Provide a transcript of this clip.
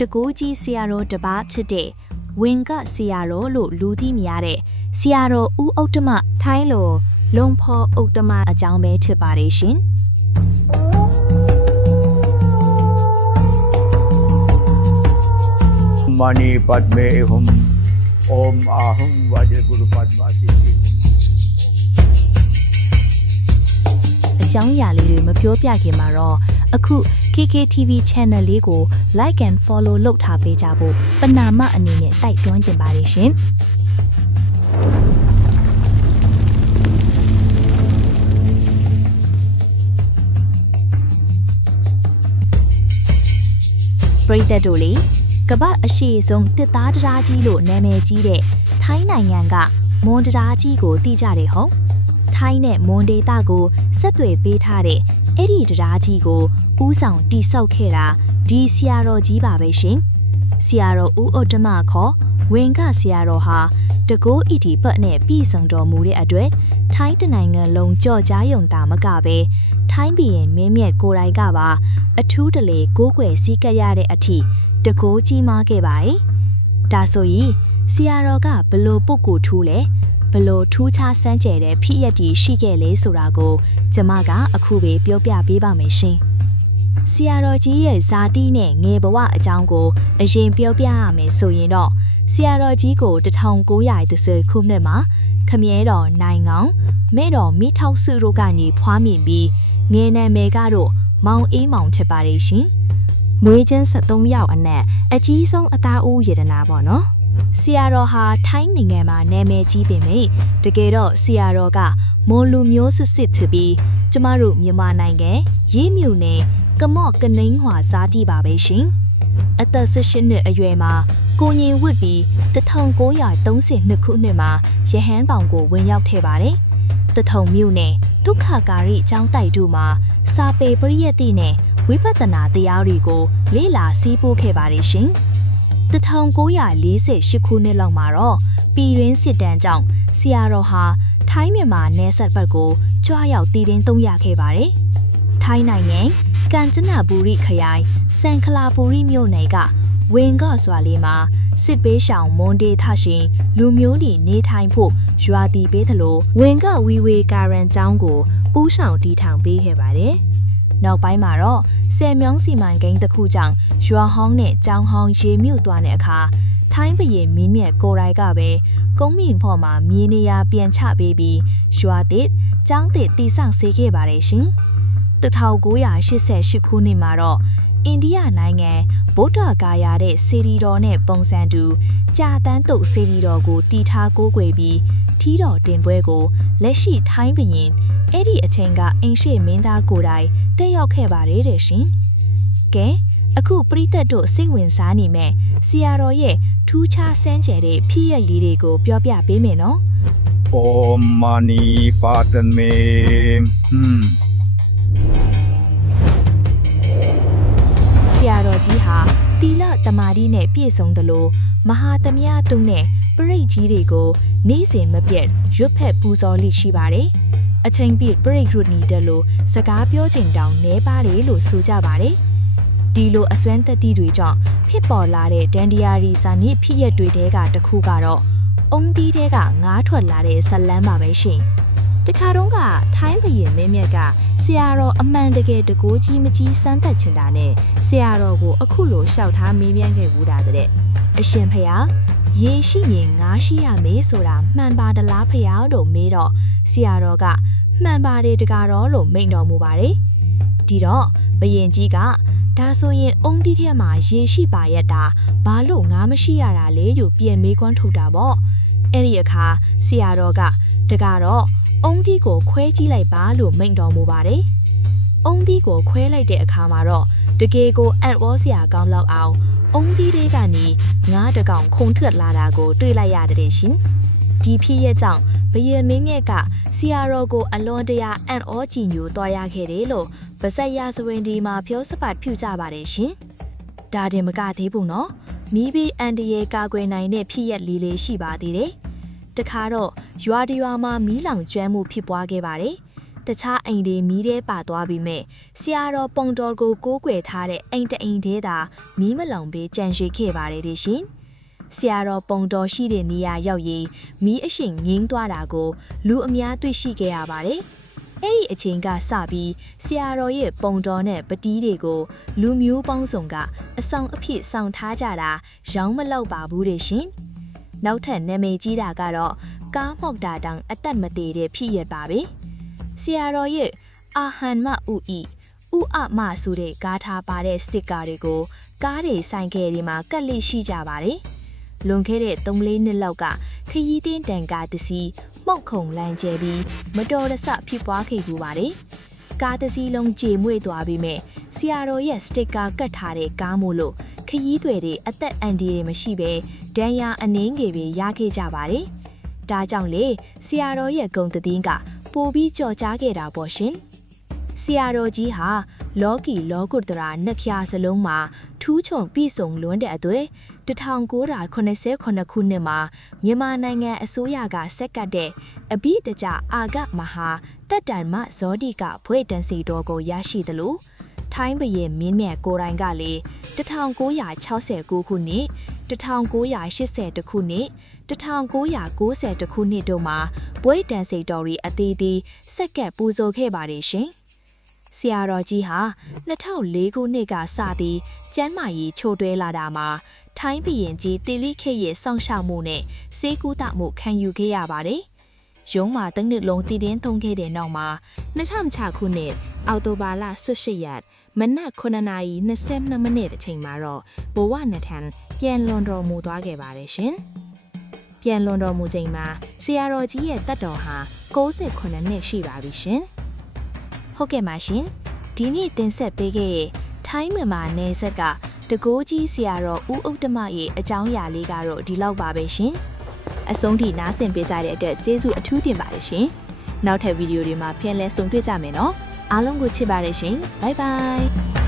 တကိုးကြီးဆရာတော်တပါးဖြစ်တဲ့ဝင်ကဆရာတော်လို့လူသိများတဲ့ဆရာတော်ဦးဥတ္တမထိုင်းလိုလုံဖော်ဥတ္တမအကြောင်းပဲဖြစ်ပါတယ်ရှင် Mani Padme Hum Om Ahum Vajra Guru Padma Siddhi အကြောင်းအရာလေးတွေမပြောပြခင်မှာတော့အခု KKTV Channel လေးကို Like and Follow လုပ်ထားပေးကြဖို့ပဏာမအနေနဲ့တိုက်တွန်းချင်ပါတယ်ရှင်ပရိသတ်တို့လေကမ္ဘာအရှိဆုံးတစ်သားတရားကြီးလို့နာမည်ကြီးတဲ့ထိုင်းနိုင်ငံကမွန်တရားကြီးကိုသိကြတယ်ဟုတ်ထိုင်းနဲ့မွန်ဒေသကိုဆက်သွယ်ပေးထားတဲ့အဲ့ဒီတရားကြီးကိုဦးဆောင်တိဆောက်ခဲ့တာဒီဆရာတော်ကြီးပါပဲရှင်ဆရာတော်ဦးဥတ္တမခေါ်ဝင်ကဆရာတော်ဟာတကိုးဣတိပတ်နဲ့ပြည်ဆောင်တော်မူတဲ့အတွက်ထိုင်းတနိုင်ငံလုံးကြော်ကြားယုံတာမကပဲထိုင်းပြည်ရင်မင်းမြတ်ကိုယ်တိုင်ကပါအထူးတလေကိုးကွယ်စည်းကပ်ရတဲ့အထိတကိုးကြီးမားခဲ့ပါ၏ဒါဆိုရင်ဆရာတော်ကဘလို့ပုဂ္ဂိုလ်ထူးလဲဘလို့ထူးခြားစမ်းကြဲတဲ့ဖြစ်ရည်ရှိခဲ့လေဆိုတာကိုကျမကအခုပဲပြောပြပေးပါမယ်ရှင်ဆရာတော်ကြီးရဲ့ဇာတိနဲ့ငယ်ဘဝအကြောင်းကိုအရင်ပြောပြရမယ်ဆိုရင်တော့ဆရာတော်ကြီးကို1930ခုနှစ်မှာခမည်းတော်နိုင်ကောင်မဲ့တော်မိထောက်စုတို့ကနေဖွားမြင်ပြီးငယ်နာမည်ကတော့မောင်အေးမောင်ဖြစ်ပါတယ်ရှင်မွေးချင်း73ယောက်အနက်အကြီးဆုံးအသားဦးရတနာပေါ့နော်ဆရာတော်ဟာထိုင်းနိုင်ငံမှာနာမည်ကြီးပေမယ့်တကယ်တော့ဆရာတော်ကမွန်လူမျိုးစစ်စစ်ဖြစ်ပြီးကျမတို့မြန်မာနိုင်ငံရေးမြို့နယ်ကမော့ကနှင်းဟွာစားတိပါပဲရှင်အသက်18နှစ်အရွယ်မှာကိုငင်ဝတ်ပြီး1932ခုနှစ်မှာရဟန်းပေါင်ကိုဝင်ရောက်ခဲ့ပါတယ်တထုံမြို့နယ်ဒုက္ခကာရီကျောင်းတိုက်တို့မှာစာပေပရိယတ်တိနဲ့ဝိပဿနာတရားတွေကိုလေ့လာစီးပို့ခဲ့ပါတယ်ရှင်1948ခုနှစ်လောက်မှာတော့ပြည်တွင်းစစ်တမ်းကြောင့်ဆရာတော်ဟာထိုင်းမြန်မာနယ်စပ်ဘက်ကိုကြွားရောက်တည်တင်းသုံးရခဲ့ပါတယ်ထိုင်းနိုင်ငံကန်ချနဘူရီခရိုင်စန်ခလာဘူရီမြို့နယ်ကဝင်ကစွာလေးမှာစစ်ပေးရှောင်မွန်ဒေသရှင်လူမျိုးတွေနေထိုင်ဖို့ရွာတည်ပေးသလိုဝင်ကဝီဝေကာရန်ကျောင်းကိုပူးဆောင်တည်ထောင်ပေးခဲ့ပါတယ်နောက်ပိုင်းမှာတော့ဆယ်မြောင်းစီမံကိန်းတစ်ခုကြောင့်ရွာဟောင်းနဲ့ကျောင်းဟောင်းရေမြုပ်သွားတဲ့အခါထိုင်းဘရင်မင်းမြတ်ကိုရိုက်ကပဲကုန်းမြင့်ဖော်မှာမြေနေရာပြန်ချပေးပြီးရွာသစ်ကျောင်းသစ်တည်ဆောက်စေခဲ့ပါတယ်ရှင်1988ခုနှစ်မှာတော့အိန္ဒိယနိုင်ငံဗုဒ္ဓဂါယာတဲ့စေတီတော်နဲ့ပုံစံတူကြာတန်းတုတ်စေတီတော်ကိုတီထားကိုးကွယ်ပြီးထီးတော်တင်ပွဲကိုလက်ရှိထိုင်းဘရင်အဲ့ဒီအချိန်ကအင်ရှေမင်းသားကိုယ်တိုင်တက်ရောက်ခဲ့ပါတယ်တဲ့ရှင်ကဲအခုပရိသတ်တို့စိတ်ဝင်စားနေမဲ့ဆရာတော်ရဲ့ထူးခြားစမ်းကြဲတဲ့ဖြစ်ရလေးတွေကိုပြောပြပေးမယ်နော် Om Mani Padme Hum ဆရာတော်ကြီးဟာတီလတမာတိနဲ့ပြည့်စုံသလိုမဟာသမယတုံးနဲ့ပရိတ်ကြီးတွေကိုနေ့စဉ်မပြတ်ရွတ်ဖက်ပူဇော်လိရှိပါတယ်အချိန်ပြည့်ပရိတ်ရုနီတက်လို့စကားပြောချိန်တောင်နဲပါတယ်လို့ဆိုကြပါတယ်ဒီလိုအစွမ်းတက်တီတွေကြောင့်ဖြစ်ပေါ်လာတဲ့ဒန်ဒီယာရီစာနစ်ဖြစ်ရက်တွေတဲကတစ်ခုကတော့အုံတီးတဲကငါးထွက်လာတဲ့ဇလန်းပါပဲရှင်တခါတော့ကထိုင်းဘရင်မင်းမြတ်ကဆရာတော်အမှန်တကယ်တကိုးကြီးမကြီးစမ်းသက်ချင်တာနဲ့ဆရာတော်ကိုအခုလိုလျှောက်ထားမေးမြန်းခဲ့ဘူးတာတဲ့အရှင်ဖေဟာရေရှိရင်ငါးရှိရမေးဆိုတာမှန်ပါတလားဖေဟာလို့မေးတော့ဆရာတော်ကမှန်ပါတယ်တကားတော့လို့မိန့်တော်မူပါတယ်ဒီတော့ဘရင်ကြီးကဒါဆိုရင်အုံတီးထဲမှာရေရှိပါရက်တာဘာလို့ငါမရှိရတာလဲယူပြန်မေးခွန်းထုတ်တာပေါ့အဲ့ဒီအခါဆရာတော်ကတကားတော့အုံတီးကိုခွဲကြည့်လိုက်ပါလို့မိန့်တော်မူပါတယ်အုံတီးကိုခွဲလိုက်တဲ့အခါမှာတော့တကယ်ကိုအံ့ဩစရာကောင်းလောက်အောင်အုံတီးတွေကနေငါးတကောင်ခုန်ထွက်လာတာကိုတွေ့လိုက်ရတဲ့ရှင်ဒီဖြစ်ရဲ့ကြောင့်ဘရင်မင်းမြတ်ကဆရာတော်ကိုအလွန်တရာအံ့ဩကြည်ညိုသွားရခဲ့တယ်လို့ဗဇက်ရစဝင်ဒီမှာပြောစပတ်ဖြူကြပါတယ်ရှင်ဒါတင်မကသေးဘူးနော်မိဘအန်တရေကာကွယ်နိုင်တဲ့ဖြစ်ရက်လေးရှိပါသေးတယ်တခါတော့ရွာတရွာမှာမီးလောင်ကျွမ်းမှုဖြစ်ပွားခဲ့ပါတယ် တခြားအိမ်တွေမီးထဲပါသွားပြီးမဲ့ဆရာတော်ပုံတော်ကိုကိုးကွယ်ထားတဲ့အိမ်တအိမ်သေးသာမီးမလုံပေးကြံရှိခဲ့ပါတယ်တဲ့ရှင်ဆရာတော်ပုံတော်ရှိတဲ့နေရာရောက်ရင်မီးအရှိန်ငင်းသွားတာကိုလူအများတွေ့ရှိခဲ့ရပါတယ်အဲ့ဒီအချိန်ကစပြီးဆရာတော်ရဲ့ပုံတော်နဲ့ပတီးတွေကိုလူမျိုးပေါင်းစုံကအဆောင်အဖြစ်ဆောင်ထားကြတာရောင်းမလောက်ပါဘူးတဲ့ရှင်နောက်ထပ်နာမည်ကြီးတာကတော့ကားမောက်တာတောင်အသက်မသေးတဲ့ဖြစ်ရပါပဲဆရာတော်ရဲ့အာဟန်မဥဤဥအမဆိုတဲ့ကားထားပါတဲ့စတစ်ကာတွေကိုကားတွေဆိုင်ကယ်တွေမှာကတ်လိရှိကြပါတယ်လွန်ခဲ့တဲ့3-4နှစ်လောက်ကခရီးတင်းတန်ကားတစ်စီးမှုတ်ခုံလမ်းကျဲပြီးမတော်တဆဖြစ်ပွားခဲ့ပူပါတယ်ကားတစ်စီးလုံးကြေမွေ့သွားပြီးမဲ့ဆရာတော်ရဲ့စတစ်ကာကတ်ထားတဲ့ကားမို့လို့ခရီးတွေအသက်အန္တရာယ်မရှိဘဲဒဏ်ရာအနှင်းငယ်ပဲရခဲ့ကြပါတယ်ဒါကြောင့်လေဆရာတော်ရဲ့ဂုဏ်သတင်းကပိုပြီးကြော်ကြားခဲ့တာပေါ့ရှင်ဆရာတော်ကြီးဟာလောကီလောကုတ္တရာနှစ်ဖြာစလုံးမှာထူးချွန်ပြည့်စုံလွန်းတဲ့အတွေ့1989ခုနှစ်မှာမြန်မာနိုင်ငံအစိုးရကဆက်ကပ်တဲ့အဘိဓကြအာဂမဟာတက်တန်မဇောတိကဘွေတန်စီတော်ကိုရရှိသလိုထိုင်းဘရင်မင်းမြတ်ကိုယ်တိုင်ကလေ1969ခုနှစ်1980ခုနှစ်1990ခုနှစ်တို့မှာဘွေတန်စီတော်ရီအသေးသေးဆက်ကပ်ပူဇော်ခဲ့ပါတယ်ရှင်ဆရာတော်ကြီးဟာ2004ခုနှစ်ကစသည်ကျမ်းမာရေးချို့တွဲလာတာမှာထိုင်းဘုရင်ကြီးတေလိခေတ်ရဲ့စောင့်ရှောက်မှုနဲ့စေကူးတမှုခံယူခဲ့ရပါတယ်။ရုံးမှာ3နှစ်လုံးတည်တင်းသုံးခဲ့တဲ့နောက်မှာ2006ခုနှစ်အောက်တိုဘာလ18ရက်မနက်9:22မိနစ်အချိန်မှာတော့ဘဝနထန်ပြန်လွန်တော်မူသွားခဲ့ပါတယ်ရှင်။ပြန်လွန်တော်မူချိန်မှာဆရာတော်ကြီးရဲ့တက်တော်ဟာ68နှစ်ရှိပါပြီရှင်။ဟုတ်ကဲ့ပါရှင်ဒီနေ့တင်ဆက်ပေးခဲ့တဲ့ထိုင်းမြန်မာနယ်ဆက်ကတကိုးကြီးဆရာတော်ဦးဥတ္တမရဲ့အကြောင်းအရာလေးကတော့ဒီလောက်ပါပဲရှင်အဆုံးထိနားဆင်ပေးကြတဲ့အတွက်ကျေးဇူးအထူးတင်ပါတယ်ရှင်နောက်ထပ်ဗီဒီယိုတွေမှာပြန်လည်ဆုံတွေ့ကြမယ်နော်အားလုံးကိုချစ်ပါတယ်ရှင်ဘိုင်ဘိုင်